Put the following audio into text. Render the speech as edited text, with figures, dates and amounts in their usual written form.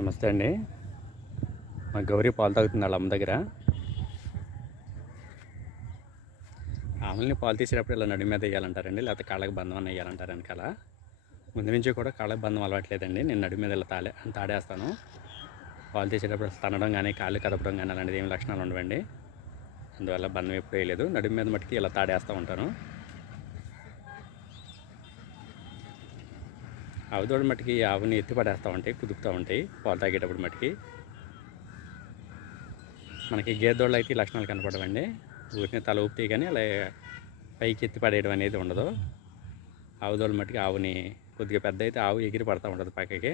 నమస్తే అండి. మా గౌరీ పాలు తాగుతుంది వాళ్ళ అమ్మ దగ్గర. ఆవులని పాలు తీసేటప్పుడు ఇలా నడుము మీద వేయాలంటారండి, లేకపోతే కాళ్ళకి బంధం అని వేయాలంటారు వెనకాల. ముందు నుంచి కూడా కాళ్ళకి బంధం అలవాట్లేదండి. నేను నడుము మీద ఇలా తాడేస్తాను. పాలు తీసేటప్పుడు తనడం కానీ కాళ్ళు కదపడం కానీ అలాంటిది ఏమి లక్షణాలు ఉండవండి. అందువల్ల బంధం ఎప్పుడు వేయలేదు. నడుము మీద మట్టుకి ఇలా తాడేస్తూ ఉంటాను. ఆవుదోడు మట్టుకి ఆవుని ఎత్తి పడేస్తూ ఉంటాయి, కుదుపుతూ ఉంటాయి పాలు తాగేటప్పుడు మట్టుకి. మనకి గేదెదోళ్ళు అయితే ఈ లక్షణాలు కనపడవండి. ఊరిని తల ఊపితే కానీ అలా పైకి ఎత్తి పడేయడం అనేది ఉండదు. ఆవుదోళ్ళు మట్టుకి ఆవుని కొద్దిగా పెద్ద అయితే ఆవు ఎగిరి పడుతూ ఉంటుంది పక్కకి.